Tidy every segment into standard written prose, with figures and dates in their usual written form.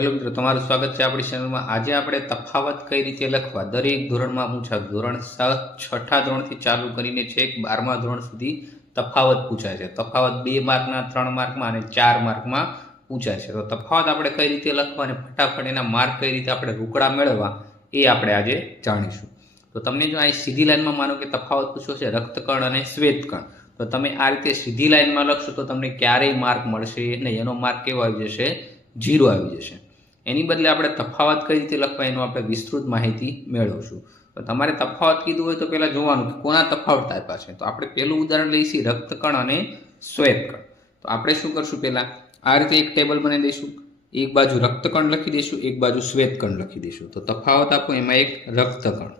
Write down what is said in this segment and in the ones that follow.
Hello મિત્રો, તમારું સ્વાગત છે આપણી ચેનલમાં। આજે આપણે તફાવત કઈ રીતે લખવા દરેક ધોરણમાં પૂછાય। ધોરણ 6ઠા ધોરણથી ચાલુ કરીને છેક 12મા ધોરણ સુધી તફાવત પૂછાય છે। તફાવત 2 માર્કના, 3 માર્કમાં અને 4 માર્કમાં પૂછાય છે। તો તફાવત આપણે કઈ રીતે લખવા અને ફટાફટ એના માર્ક કઈ રીતે આપણે રોકડા મેળવવા એ આપણે આજે જાણીશું। તો તમને જો અહીં સીધી લાઈનમાં માનો કે તફાવત પૂછ્યો છે રક્તકણ અને શ્વેતકણ, તો તમે આ રીતે સીધી લાઈનમાં લખશો તો તમને ક્યારેય માર્ક મળશે નહીં। એનો માર્ક કેવો આવી જશે? 0 આવી જશે। એની બદલે આપણે તફાવત કઈ રીતે લખવા એનો આપણે વિસ્તૃત માહિતી મેળવશું। તો તમારે તફાવત કીધું હોય તો પહેલાં જોવાનું કે કોના તફાવત આપ્યા છે। તો આપણે પહેલું ઉદાહરણ લઈશું રક્તકણ અને શ્વેતકણ। તો આપણે શું કરશું, પહેલાં આ રીતે એક ટેબલ બનાવી દઈશું। એક બાજુ રક્તકણ લખી દઈશું, એક બાજુ શ્વેતકણ લખી દઈશું। તો તફાવત આપો એમાં એક રક્તકણ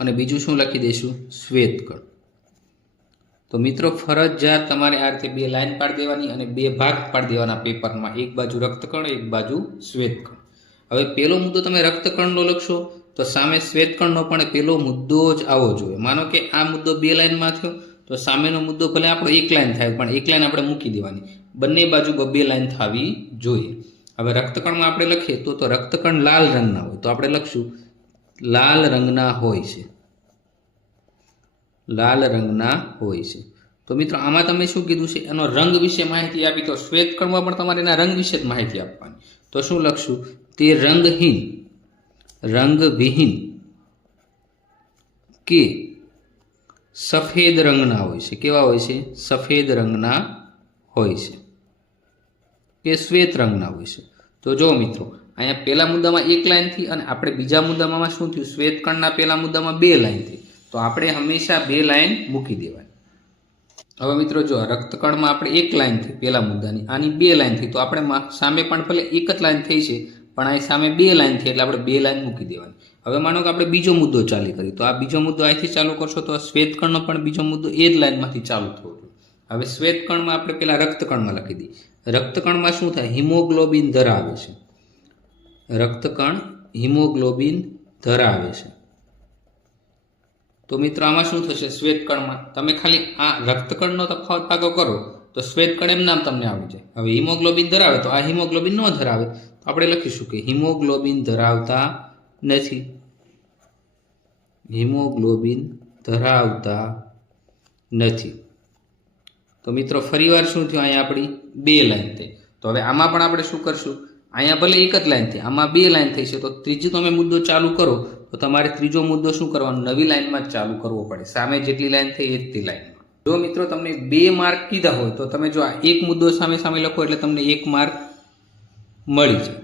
અને બીજું શું લખી દઈશું? શ્વેતકણ। તો મિત્રો ફરજિયાત તમારે આ રીતે 2 લાઈન પાડી દેવાની અને 2 ભાગ પાડી દેવાના પેપરમાં, એક બાજુ રક્તકણ એક બાજુ શ્વેતકણ। હવે પહેલો મુદ્દો તમે રક્તકણનો લખશો તો સામે શ્વેતકણનો પણ પહેલો મુદ્દો જ આવવો જોઈએ। માનો કે આ મુદ્દો 2 લાઈનમાં થયો તો સામેનો મુદ્દો ભલે આપણો 1 લાઈન થાય પણ 1 લાઈન આપણે મૂકી દેવાની, બંને બાજુ 2 લાઈન થવી જોઈએ। હવે રક્તકણમાં આપણે લખીએ તો રક્તકણ લાલ રંગના હોય તો આપણે લખશું લાલ રંગના હોય છે, લાલ રંગના હોય છે। તો મિત્રો આમાં તમે શું કીધું છે? એનો રંગ વિશે માહિતી આપી। તો શ્વેતકણમાં પણ તમારે એના રંગ વિશે જ માહિતી આપવાની। તો શું લખશું? તે રંગહીન, રંગવિહીન કે સફેદ રંગના હોય છે। કેવા હોય છે? સફેદ રંગના હોય છે કે શ્વેત રંગના હોય છે। તો જો મિત્રો અહીંયા પહેલા મુદ્દામાં 1 લાઈનથી અને આપણે બીજા મુદ્દામાં શું થયું? શ્વેતકણના પહેલા મુદ્દામાં 2 લાઈનથી, તો આપણે હંમેશા 2 લાઈન મૂકી દેવાની। હવે મિત્રો જો રક્તકણમાં આપણે 1 લાઈન થઈ પહેલા મુદ્દાની, આની 2 લાઈન થઈ, તો આપણે સામે પણ ભલે 1 જ લાઈન થઈ છે પણ અહીં સામે 2 લાઈન થઈ એટલે આપણે 2 લાઈન મૂકી દેવાની। હવે માનો કે આપણે બીજો મુદ્દો ચાલી કરી, તો આ બીજો મુદ્દો અહીંથી ચાલુ કરશો તો શ્વેતકણનો પણ બીજો મુદ્દો એ જ લાઈનમાંથી ચાલુ થવો જોઈએ। હવે શ્વેતકણમાં આપણે પહેલાં રક્તકણમાં લખી દઈએ। રક્તકણમાં શું થાય? હિમોગ્લોબિન ધરાવે છે, રક્તકણ હિમોગ્લોબિન ધરાવે છે। તો મિત્રો આમાં શું થશે? શ્વેતકણમાં તમે ખાલી આ રક્તકણનો તફાવત ભાગો કરો તો શ્વેતકણ એમ નામ તમને આવી જાય। હવે હિમોગ્લોબિન ધરાવે તો આ હિમોગ્લોબિન ન ધરાવે તો આપણે લખીશું કે હિમોગ્લોબિન ધરાવતા નથી, હિમોગ્લોબિન ધરાવતા નથી। તો મિત્રો ફરીવાર શું થયું? અહીંયા આપણી 2 લાઈન થઈ। તો હવે આમાં પણ આપણે શું કરશું? અહીંયા ભલે 1 જ લાઈન થઈ, આમાં 2 લાઈન થઈ છે, તો ત્રીજો તમે મુદ્દો ચાલુ કરો તો તમારે ત્રીજો મુદ્દો શું કરવાનો? નવી લાઈનમાં જ ચાલુ કરવો પડે। સામે જેટલી લાઈન થઈ એ જ તે લાઈનમાં। જો મિત્રો તમને 2 માર્ક કીધા હોય તો તમે જો આ એક મુદ્દો સામે સામે લખો એટલે તમને 1 માર્ક મળી જાય।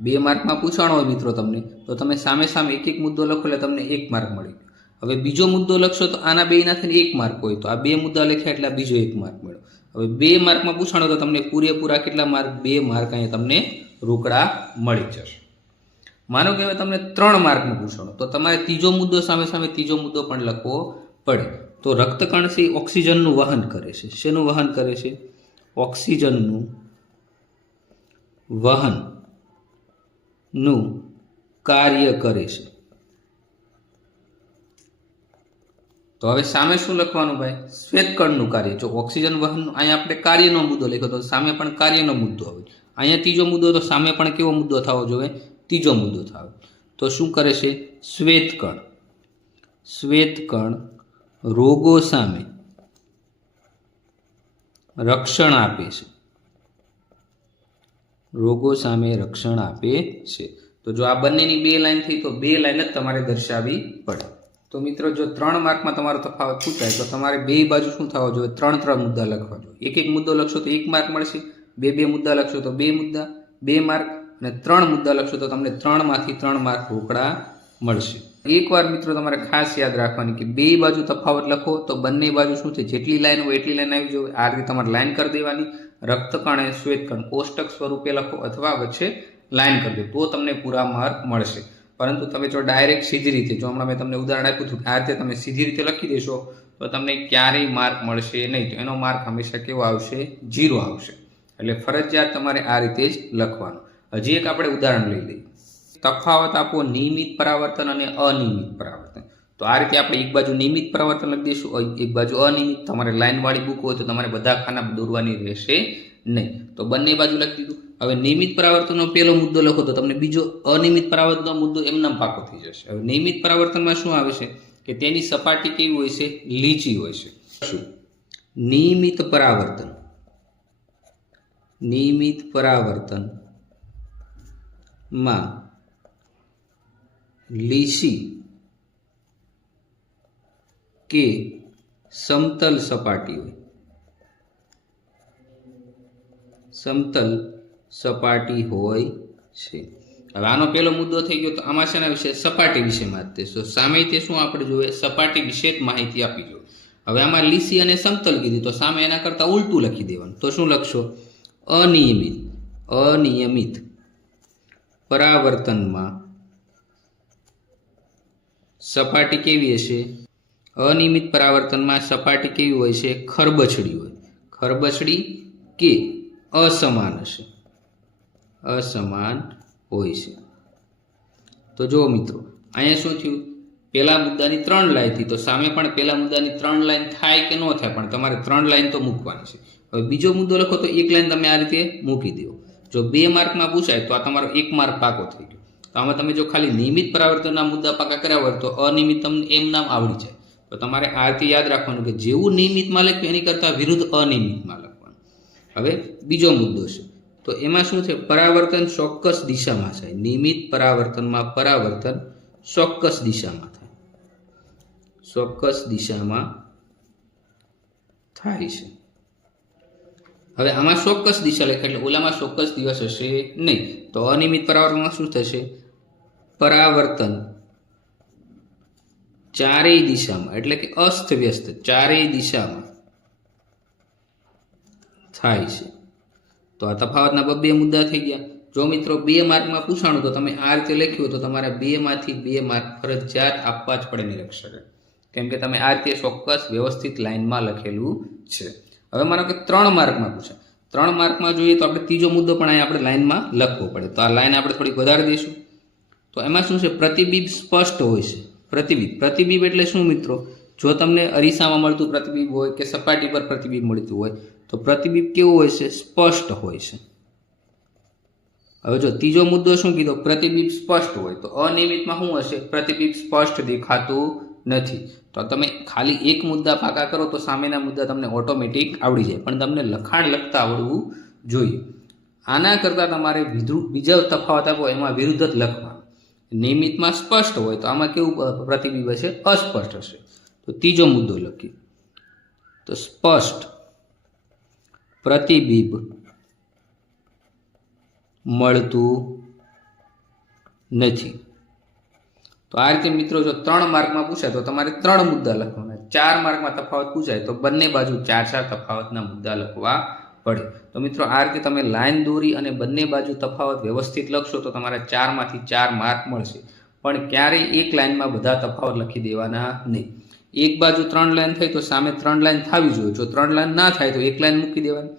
2 માર્કમાં પૂછવાનો હોય મિત્રો તમને, તો તમે સામે સામે એક મુદ્દો લખો એટલે તમને 1 માર્ક મળી। હવે બીજો મુદ્દો લખશો તો આના 2ના થઈને 1 માર્ક હોય, તો આ 2 મુદ્દા લખ્યા એટલે બીજો 1 માર્ક મળ્યો। હવે 2 માર્કમાં પૂછાણો તો તમને પૂરેપૂરા કેટલા માર્ક? 2 માર્ક અહીંયા તમને રોકડા મળી જશે। માનો કે હવે તમને 3 માર્કનું પૂછાણો તો તમારે ત્રીજો મુદ્દો સામે સામે ત્રીજો મુદ્દો પણ લખવો પડે। તો રક્તકણ છે ઓક્સિજનનું વહન કરે છે। શેનું વહન કરે છે? ઓક્સિજનનું વહનનું કાર્ય કરે છે। તો હવે સામે શું લખવાનું ભાઈ? શ્વેતકણનું કાર્ય। જો ઓક્સિજન વહનનું અહીંયા આપણે કાર્યનો મુદ્દો લખ્યો તો સામે પણ કાર્યનો મુદ્દો આવે। અહીંયા ત્રીજો મુદ્દો તો સામે પણ કેવો મુદ્દો થવો જોઈએ? ત્રીજો મુદ્દો થાય। તો શું કરે છે? શ્વેતકણ, શ્વેતકણ રોગો સામે રક્ષણ આપે છે, રોગો સામે રક્ષણ આપે છે। તો જો આ બંનેની 2 લાઈન થઈ તો 2 લાઈન જ તમારે દર્શાવવી પડે। તો મિત્રો જો 3 માર્કમાં તમારો તફાવત પૂછાય તો તમારે 2 બાજુ શું થવા જોઈએ? 3 મુદ્દા લખવા જોઈએ। એક મુદ્દો લખશો તો 1 માર્ક મળશે, 2 મુદ્દા લખશો તો 2 મુદ્દા 2 માર્ક, અને 3 મુદ્દા લખશો તો તમને 3માંથી 3 માર્ક રોકડા મળશે। એકવાર મિત્રો તમારે ખાસ યાદ રાખવાની કે 2 બાજુ તફાવત લખો તો બંને બાજુ શું છે? જેટલી લાઈન હોય એટલી લાઈન આવી જોઈએ। આ રીતે તમારે લાઈન કરી દેવાની। રક્તકણ અને શ્વેતકણ કોષ્ટક સ્વરૂપે લખો અથવા વચ્ચે લાઈન કરી દો તો તમને પૂરા માર્ક મળશે। પરંતુ તમે જો ડાયરેક્ટ સીધી રીતે, જો હમણાં મેં તમને ઉદાહરણ આપ્યું હતું કે આ રીતે તમે સીધી રીતે લખી દેશો તો તમને ક્યારેય માર્ક મળશે નહીં। તો એનો માર્ક હંમેશા કેવો આવશે? 0 આવશે। એટલે ફરજિયાત તમારે આ રીતે જ લખવાનું। હજી એક આપણે ઉદાહરણ લઈ લઈએ। તફાવત આપો નિયમિત પરાવર્તન અને અનિયમિત પરાવર્તન। તો આ રીતે આપણે એક બાજુ નિયમિત પરાવર્તન લખી દઈશું, એક બાજુ અનિયમિત। તમારે લાઈનવાળી બુક હોય તો તમારે બધા ખાના દોરવાની રહેશે નહીં. તો બંને બાજુ લખી દીધું. હવે નિયમિત પરાવર્તનનો પહેલો મુદ્દો લખો તો તમને બીજો અનિયમિત પરાવર્તનનો મુદ્દો એમનામ પાકો થઈ જશે. હવે નિયમિત પરાવર્તનમાં શું આવે છે કે તેની સપાટી કેવી હોય છે? લીચી હોય છે. શું? નિયમિત પરાવર્તનમાં લીસી કે સમતલ સપાટી હોય. સમતલ સપાટી હોય છે. હવે આનો પહેલો મુદ્દો થઈ ગયો. તો આમાં શેના વિશે? સપાટી વિશે વાત છે. તો સામે તે શું આપણે જોઈએ? સપાટી વિશે જ માહિતી આપી જોઈએ. હવે આમાં લીસી અને સમતલ કીધી તો સામે એના કરતાં ઉલટું લખી દેવાનું. તો શું લખશો? અનિયમિત પરાવર્તનમાં સપાટી કેવી હશે? અનિયમિત પરાવર્તનમાં સપાટી કેવી હોય છે? ખરબચડી હોય. ખરબચડી કે અસમાન હશે. અસમાન હોય છે. તો જુઓ મિત્રો, અહીંયા શું થયું? પહેલા મુદ્દાની 3 લાઈન હતી તો સામે પણ પહેલા મુદ્દાની 3 લાઈન થાય કે ન થાય, પણ તમારે 3 લાઈન તો મૂકવાની છે. હવે બીજો મુદ્દો લખો તો 1 લાઈન તમે આ રીતે મૂકી દો. જો 2 માર્કમાં પૂછાય તો આ તમારો 1 માર્ક પાકો થઈ ગયો. તો આમાં તમે જો ખાલી નિયમિત પરાવર્તનના મુદ્દા પાકા કર્યા હોય તો અનિયમિત તમને એમ નામ આવડી જાય. તો તમારે આ રીતે યાદ રાખવાનું કે જેવું નિયમિતમાં લખ્યું એની કરતાં વિરુદ્ધ અનિયમિતમાં લખવાનું. હવે બીજો મુદ્દો છે તો એમાં શું છે? પરાવર્તન ચોક્કસ દિશામાં થાય. નિયમિત પરાવર્તનમાં પરાવર્તન ચોક્કસ દિશામાં થાય. ચોક્કસ દિશામાં થાય છે. હવે આમાં ચોક્કસ દિશા લખે એટલે ઓલામાં ચોક્કસ દિવસ હશે નહીં. તો અનિયમિત પરાવર્તનમાં શું થશે? પરાવર્તન ચારેય દિશામાં એટલે કે અસ્ત વ્યસ્ત ચારેય દિશામાં થાય છે. તો આ તફાવતના 2 મુદ્દા થઈ ગયા. જો મિત્રો 2 માર્કમાં પૂછાણું તો તમે આ રીતે લખ્યું તો તમારે 2 માંથી 2 માર્ક ફરજિયાત આપવા જ પડે નિરીક્ષકે, કેમ કે તમે આ રીતે ચોક્કસ વ્યવસ્થિત લાઈનમાં લખેલું છે. હવે માનો કે 3 માર્કમાં પૂછાય. 3 માર્કમાં જોઈએ તો આપણે ત્રીજો મુદ્દો પણ અહીંયા આપણે લાઈનમાં લખવો પડે. તો આ લાઈન આપણે થોડીક વધારે દઈશું. તો એમાં શું છે? પ્રતિબિંબ સ્પષ્ટ હોય છે. પ્રતિબિંબ એટલે શું મિત્રો? જો તમને અરીસામાં મળતું પ્રતિબિંબ હોય કે સપાટી પર પ્રતિબિંબ મળતું હોય તો પ્રતિબિંબ કેવું હોય છે? સ્પષ્ટ હોય છે. હવે જો ત્રીજો મુદ્દો શું કીધો? પ્રતિબિંબ સ્પષ્ટ હોય. તો અનિયમિતમાં શું હશે? પ્રતિબિંબ સ્પષ્ટ દેખાતું નથી. તો તમે ખાલી એક મુદ્દા પાકા કરો તો સામેના મુદ્દા તમને ઓટોમેટિક આવડી જાય, પણ તમને લખાણ લખતા આવડવું જોઈએ. આના કરતાં તમારે બીજો તફાવત આપો એમાં વિરુદ્ધ જ લખવાનું. નિયમિતમાં સ્પષ્ટ હોય તો આમાં કેવું પ્રતિબિંબ હશે? અસ્પષ્ટ હશે. તો ત્રીજો મુદ્દો લખીએ તો સ્પષ્ટ પ્રતિબિંબ મળતું નથી. તો આ રીતે મિત્રો જો 3 માર્કમાં પૂછાય તો તમારે 3 મુદ્દા લખવાના. 4 માર્કમાં તફાવત પૂછાય તો બંને બાજુ 4 તફાવતના મુદ્દા લખવા પડે. તો મિત્રો આ રીતે તમે લાઈન દોરી અને બંને બાજુ તફાવત વ્યવસ્થિત લખશો તો તમારા 4 માંથી 4 માર્ક મળશે. પણ ક્યારેય એક લાઈનમાં બધા તફાવત લખી દેવાના નહીં. એક બાજુ 3 લાઈન થઈ તો સામે 3 લાઈન થવી જોઈએ. જો 3 લાઈન ના થાય તો 1 લાઈન મૂકી દેવાની.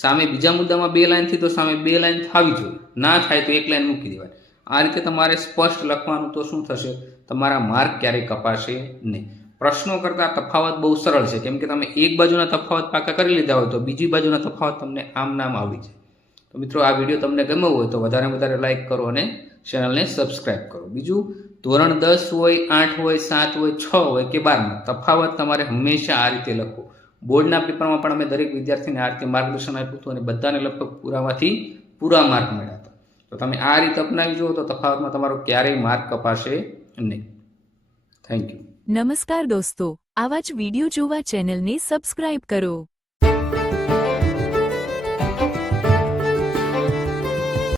સામે બીજા મુદ્દામાં 2 લાઈન થઈ તો સામે 2 લાઈન થવી જોઈએ. ના થાય તો 1 લાઈન મૂકી દેવાની. આ રીતે તમારે સ્પષ્ટ લખવાનું. તો શું થશે? તમારા માર્ક ક્યારેય કપાશે નહીં. પ્રશ્નો કરતાં તફાવત બહુ સરળ છે, કેમ કે તમે એક બાજુના તફાવત પાકા કરી લીધા હોય તો બીજી બાજુના તફાવત તમને આમ નામ આવડી જાય. તો મિત્રો આ વિડીયો તમને ગમ્યો હોય તો વધારે લાઈક કરો અને ચેનલને સબસ્ક્રાઈબ કરો. બીજું, ધોરણ 10 હોય, 8 હોય, 7 હોય, 6 હોય કે 12માં તફાવત તમારે હંમેશા આ રીતે લખો. બોર્ડના પેપરમાં પણ અમે દરેક વિદ્યાર્થીને આ રીતે માર્ગદર્શન આપ્યું હતું અને બધાને લગભગ પૂરામાંથી પૂરા માર્ક મળ્યા હતા. તો તમે આ રીતે અપનાવી જુઓ તો તફાવતમાં તમારો ક્યારેય માર્ક કપાશે નહીં. Thank you. નમસ્કાર દોસ્તો, આવા જ વિડિયો જોવા ચેનલને સબસ્ક્રાઇબ કરો.